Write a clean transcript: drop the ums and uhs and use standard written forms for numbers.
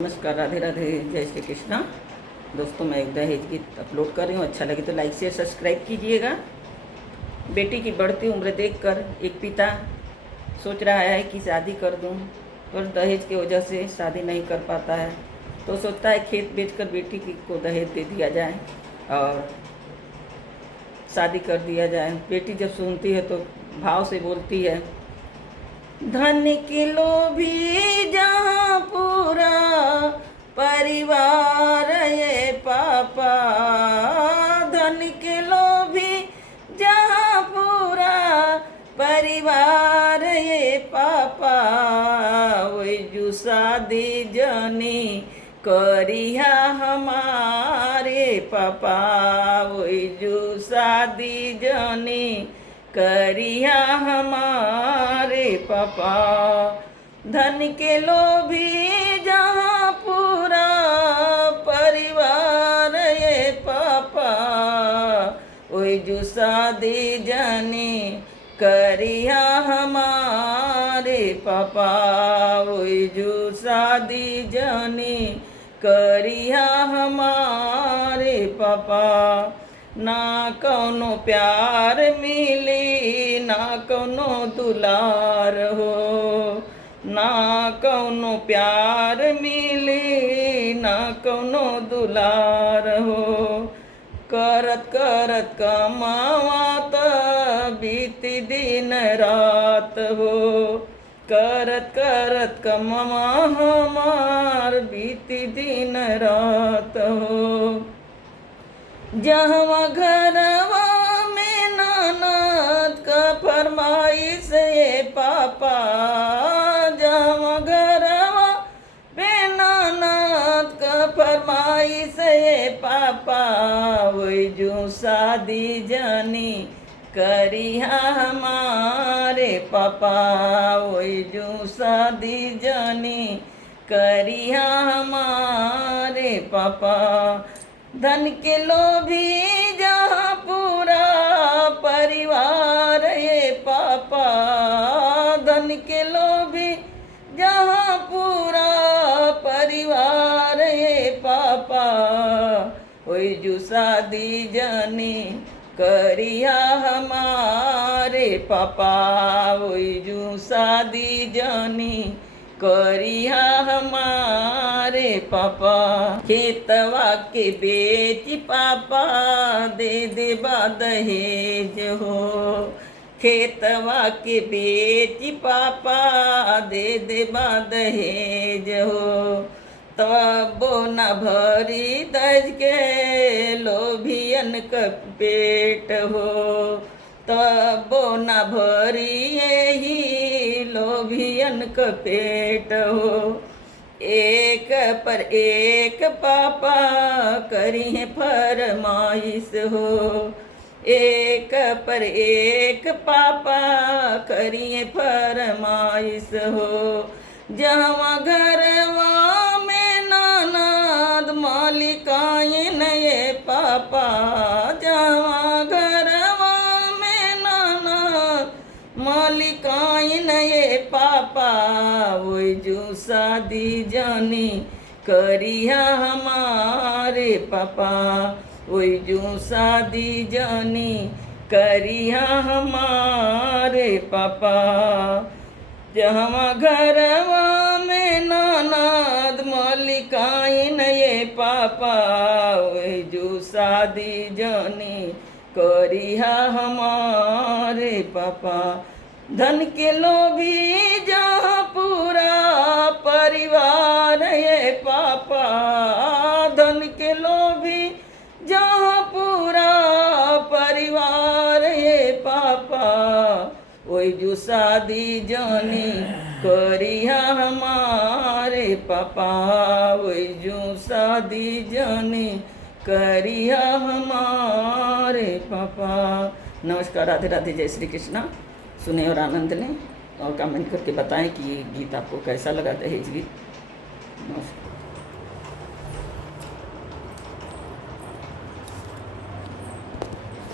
नमस्कार, राधे राधे, जय श्री कृष्णा। दोस्तों, मैं एक दहेज गीत अपलोड कर रही हूँ। अच्छा लगे तो लाइक शेयर सब्सक्राइब कीजिएगा। बेटी की बढ़ती उम्र देखकर एक पिता सोच रहा है कि शादी कर दूँ, पर दहेज की वजह से शादी नहीं कर पाता है। तो सोचता है खेत बेचकर बेटी को दहेज दे दिया जाए और शादी कर दिया जाए। बेटी जब सुनती है तो भाव से बोलती है, धन के लोभी जहाँ पूरा परिवार ये पापा, धन के लोभी जहाँ पूरा परिवार ये पापा, वही जो शादी जनी करिया हमारे पापा, वही जो शादी जनी करिया हमारे पापा। धन के लोभी जहाँ पूरा परिवार ये पापा, वही जो शादी जनी करिया हमारे पापा, वही जो शादी जनी करिया हमारे पापा। ना कौनो प्यार मिली, ना कौनो दुलार हो, ना कौनो प्यार मिली, ना कौनो दुलार हो। करत करत कमावत बीती दिन रात हो, करत करत कमावा हमार बीती दिन रात हो। जहवा घरवा में ननद का फरमाइश ये पापा, जहवा घरवा में ननद का फरमाइश ये पापा, वही जो शादी जनी करिया हमारे पापा, वही जो शादी जनी करिया हमारे पापा। धन के लोभी जहाँ पूरा परिवार ये पापा, धन के लोभी जहाँ पूरा परिवार ये पापा, वही जो शादी जनी करिया हमारे पापा, वही जो शादी जनी करिया हमारे पापा। खेतवा के बेच पापा दे देबा दहेज हो, खेतवा के बेच पापा दे देबा दहेज हो। तबो न भरी दज के लोभियन का पेट हो, तबो न भरी यही लोभियन का पेट हो। एक पर एक पापा करिए फरमाइश हो, एक पर एक पापा करिए फरमाइश हो। जहाँ घरवा में ननद मालिकाइन ये पापा, जहाँ घरवा में ननद मालिकाइन ये पापा, वही जो शादी जनी करिया हमारे पापा, वही जो शादी जनी करिया हमारे पापा। जहाँ घरवा में ननद मालिकाइन ये पापा, वही जो शादी जनी करिया हमारे पापा। धन के लोभी जहाँ पूरा परिवार ये पापा, धन के लोभी जहाँ पूरा परिवार ये पापा, वही जो शादी जनी करिया हमारे पापा, वही जो शादी जनी करिया हमारे पापा। नमस्कार, राधे राधे, जय श्री कृष्णा। सुने और आनंद लें और कमेंट करके बताएं कि ये गीत आपको कैसा लगा, दहेज गीत। नमस्कार।